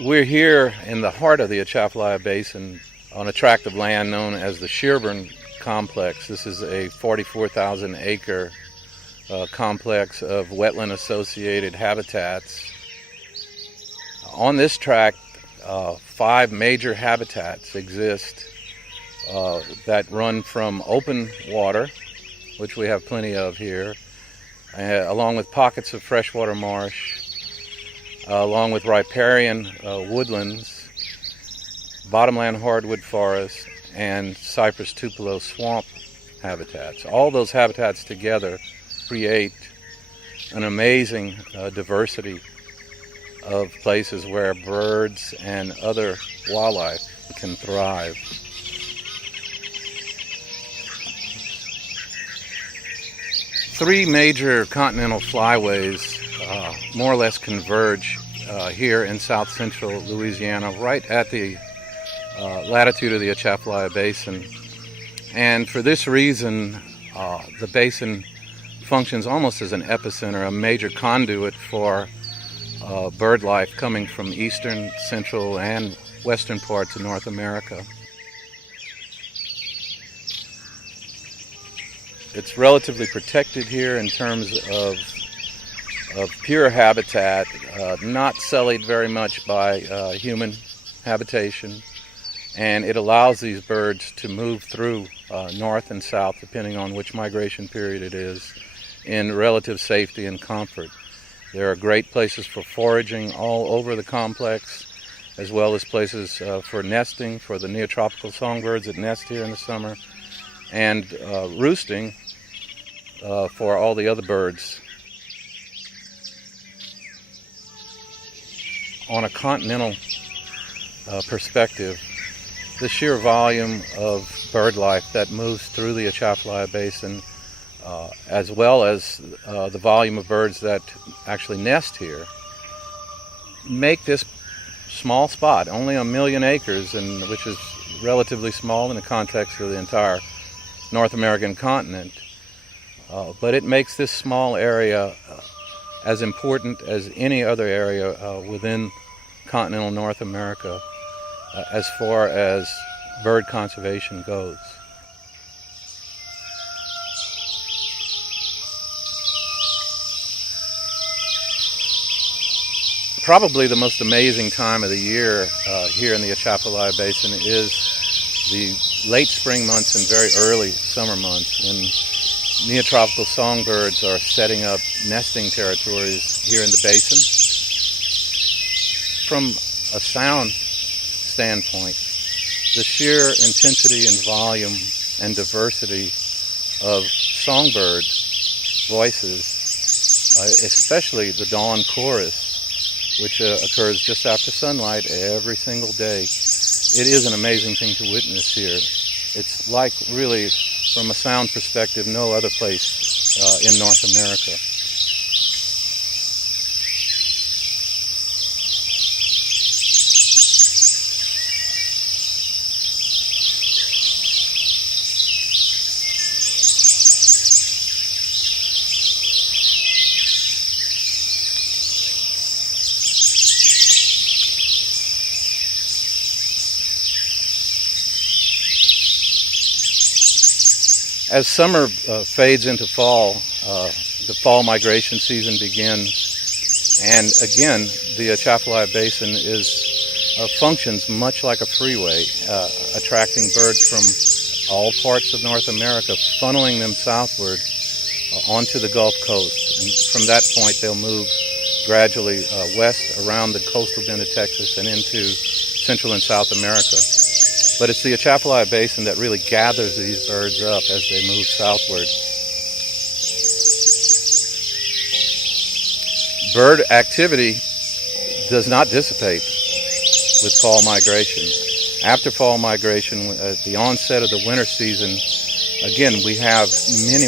We're here in the heart of the Atchafalaya Basin on a tract of land known as the Sherburne Complex. This is a 44,000 acre complex of wetland-associated habitats. On this tract, 5 major habitats exist that run from open water, which we have plenty of here, along with pockets of freshwater marsh, along with riparian woodlands, bottomland hardwood forest, and cypress tupelo swamp habitats. All those habitats together create an amazing diversity of places where birds and other wildlife can thrive. Three major continental flyways more or less converge here in south central Louisiana, right at the latitude of the Atchafalaya Basin. And for this reason, the basin functions almost as an epicenter, a major conduit for bird life coming from eastern, central, and western parts of North America. It's relatively protected here in terms of pure habitat, not sullied very much by human habitation, and it allows these birds to move through north and south, depending on which migration period it is, in relative safety and comfort. There are great places for foraging all over the complex, as well as places for nesting for the neotropical songbirds that nest here in the summer, and roosting for all the other birds. On a continental perspective, the sheer volume of bird life that moves through the Atchafalaya Basin, as well as the volume of birds that actually nest here, make this small spot, only 1 million acres, and which is relatively small in the context of the entire North American continent. But it makes this small area as important as any other area within continental North America as far as bird conservation goes. Probably the most amazing time of the year here in the Atchafalaya Basin is the late spring months and very early summer months, when neotropical songbirds are setting up nesting territories here in the basin. From a sound standpoint, the sheer intensity and volume and diversity of songbird voices, especially the dawn chorus, which occurs just after sunlight every single day, it is an amazing thing to witness here. It's like, really, from a sound perspective, no other place in North America. As summer fades into fall, the fall migration season begins, and again, the Atchafalaya Basin functions much like a freeway, attracting birds from all parts of North America, funneling them southward onto the Gulf Coast. And from that point, they'll move gradually west around the coastal bend of Texas and into Central and South America. But it's the Atchafalaya Basin that really gathers these birds up as they move southward. Bird activity does not dissipate with fall migration. After fall migration, at the onset of the winter season, again, we have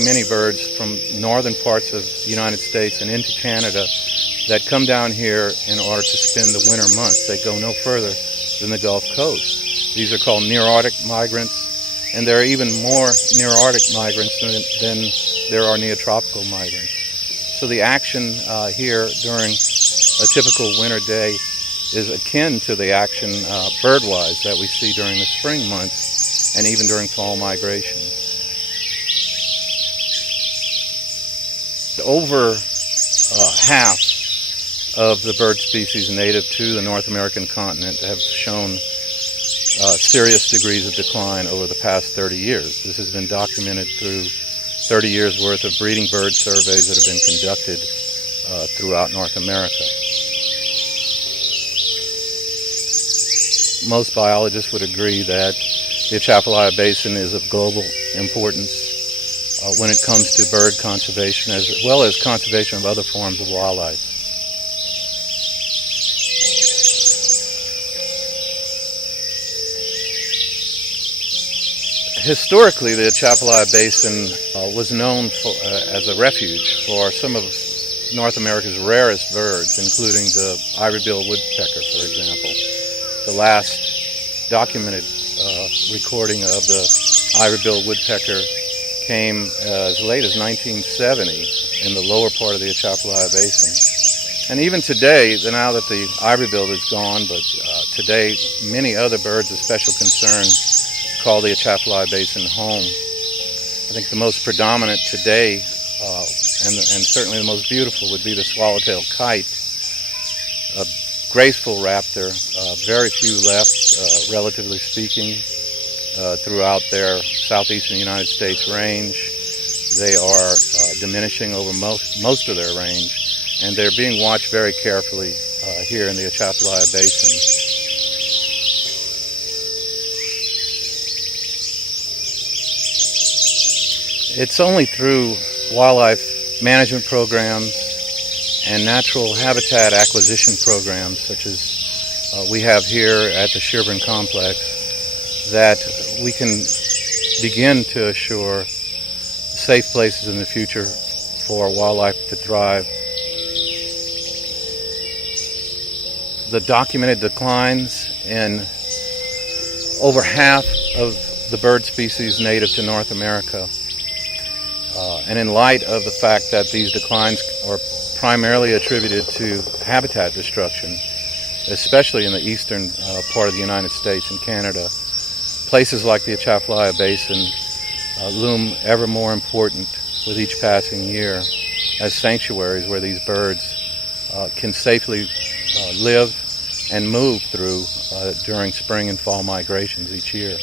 many birds from northern parts of the United States and into Canada that come down here in order to spend the winter months. They go no further than the Gulf Coast. These are called near-Arctic migrants, and there are even more near-Arctic migrants than there are neotropical migrants. So the action here during a typical winter day is akin to the action bird-wise that we see during the spring months and even during fall migration. Over half of the bird species native to the North American continent have shown serious degrees of decline over the past 30 years. This has been documented through 30 years worth of breeding bird surveys that have been conducted throughout North America. Most biologists would agree that the Atchafalaya Basin is of global importance when it comes to bird conservation as well as conservation of other forms of wildlife. Historically, the Atchafalaya Basin was known as a refuge for some of North America's rarest birds, including the ivory-billed woodpecker, for example. The last documented recording of the ivory-billed woodpecker came as late as 1970 in the lower part of the Atchafalaya Basin. And even today, now that the ivory-billed is gone, but today many other birds of special concern call the Atchafalaya Basin home. I think the most predominant today, and certainly the most beautiful, would be the swallowtail kite, a graceful raptor, very few left, relatively speaking, throughout their southeastern United States range. They are diminishing over most of their range, and they're being watched very carefully here in the Atchafalaya Basin. It's only through wildlife management programs and natural habitat acquisition programs, such as we have here at the Sherburne Complex, that we can begin to assure safe places in the future for wildlife to thrive. The documented declines in over half of the bird species native to North America, and in light of the fact that these declines are primarily attributed to habitat destruction, especially in the eastern part of the United States and Canada, places like the Atchafalaya Basin loom ever more important with each passing year as sanctuaries where these birds can safely live and move through during spring and fall migrations each year.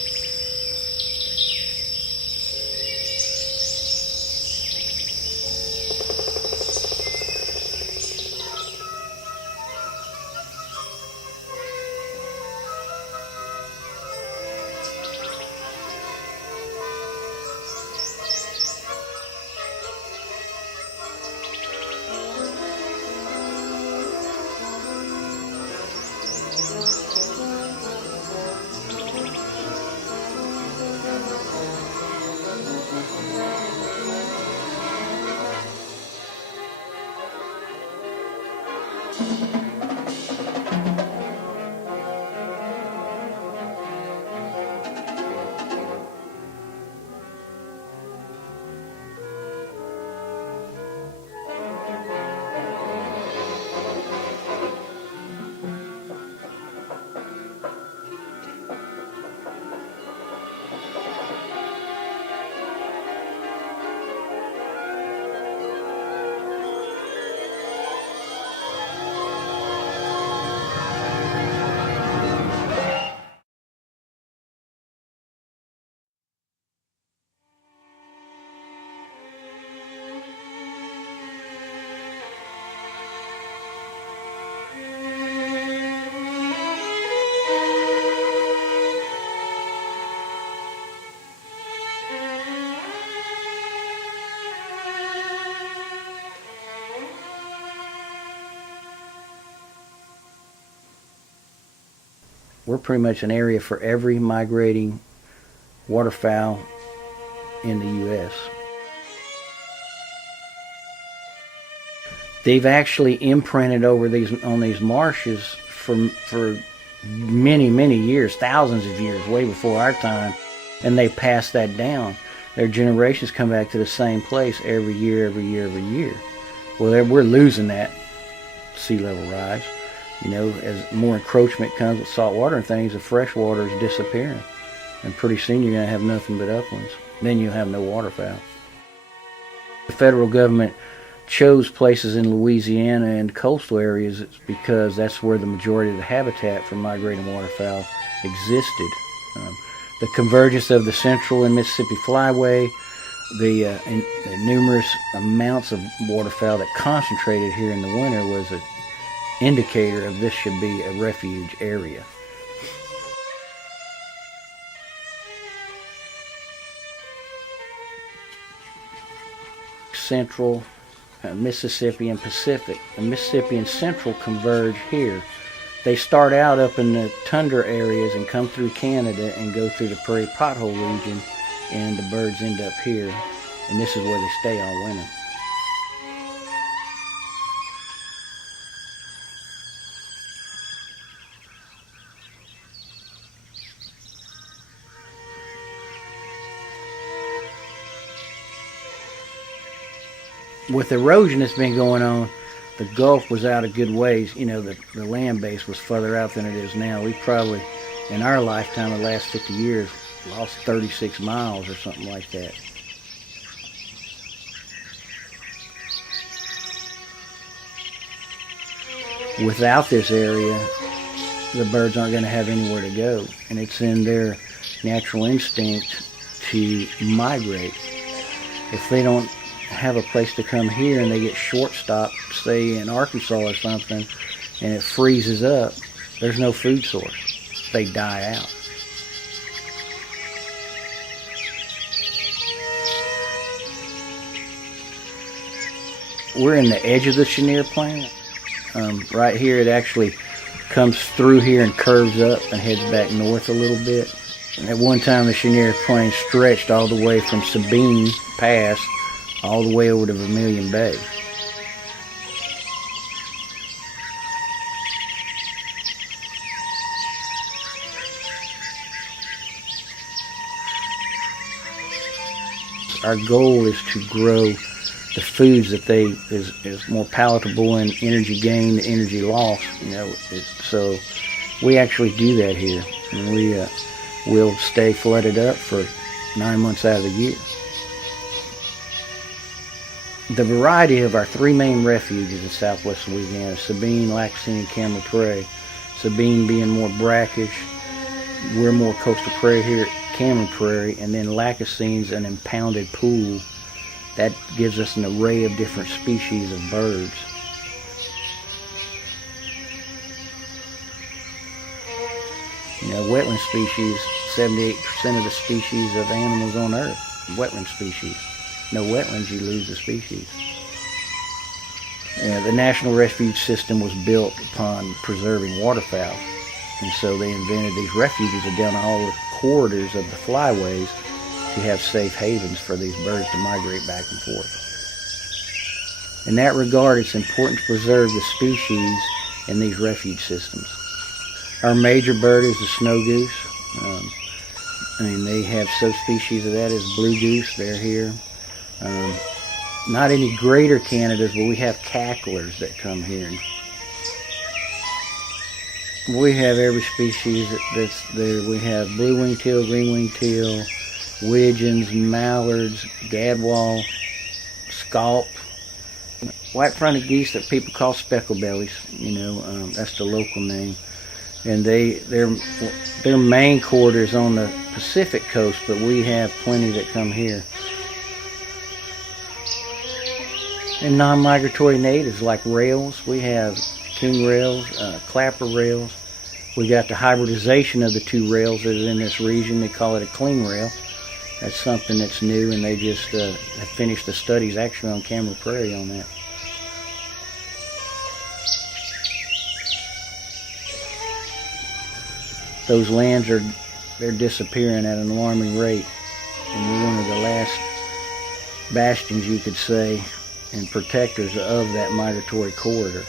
We're pretty much an area for every migrating waterfowl in the U.S. They've actually imprinted on these marshes for many, many years, thousands of years, way before our time, and they pass that down. Their generations come back to the same place every year, every year, every year. Well, we're losing that sea level rise. You know, as more encroachment comes with salt water and things, the fresh water is disappearing. And pretty soon you're going to have nothing but uplands. Then you'll have no waterfowl. The federal government chose places in Louisiana and coastal areas because that's where the majority of the habitat for migrating waterfowl existed. The convergence of the Central and Mississippi Flyway, the numerous amounts of waterfowl that concentrated here in the winter was an indicator of this should be a refuge area. Central, Mississippi, and Pacific. The Mississippi and Central converge here. They start out up in the tundra areas and come through Canada and go through the prairie pothole region, and the birds end up here, and this is where they stay all winter. With erosion that's been going on, the Gulf was out a good ways. You know, the land base was further out than it is now. We probably, in our lifetime, the last 50 years, lost 36 miles or something like that. Without this area, the birds aren't going to have anywhere to go, and it's in their natural instinct to migrate. If they don't have a place to come here and they get short-stopped, say in Arkansas or something, and it freezes up, there's no food source. They die out. We're in the edge of the Chenier Plain. Right here, it actually comes through here and curves up and heads back north a little bit. And at one time, the Chenier Plain stretched all the way from Sabine Pass all the way over to Vermilion Bay. Our goal is to grow the foods that is more palatable in energy gain, energy loss. You know, so we actually do that here, and we'll stay flooded up for 9 months out of the year. The variety of our three main refuges in southwest Louisiana: Sabine, Lacassine, and Cameron Prairie. Sabine being more brackish, we're more coastal prairie here at Cameron Prairie, and then Lacassine's an impounded pool that gives us an array of different species of birds. You know, wetland species, 78% of the species of animals on Earth, wetland species. No wetlands, you lose the species. The National Refuge System was built upon preserving waterfowl, and so they invented these refuges down all the corridors of the flyways to have safe havens for these birds to migrate back and forth. In that regard, it's important to preserve the species in these refuge systems. Our major bird is the snow goose. They have subspecies of that as blue goose. They're here. Not any greater Canadas, but we have cacklers that come here. We have every species that's there. We have blue-winged teal, green-winged teal, widgeons, mallards, gadwall, scaup, white-fronted geese that people call specklebellies. That's the local name. And their main quarter is on the Pacific coast, but we have plenty that come here. And non-migratory natives like rails, we have king rails, clapper rails. We got the hybridization of the two rails that are in this region. They call it a cling rail. That's something that's new, and they just have finished the studies actually on Cameron Prairie on that. Those lands they're disappearing at an alarming rate, and we're one of the last bastions, you could say, and protectors of that migratory corridor.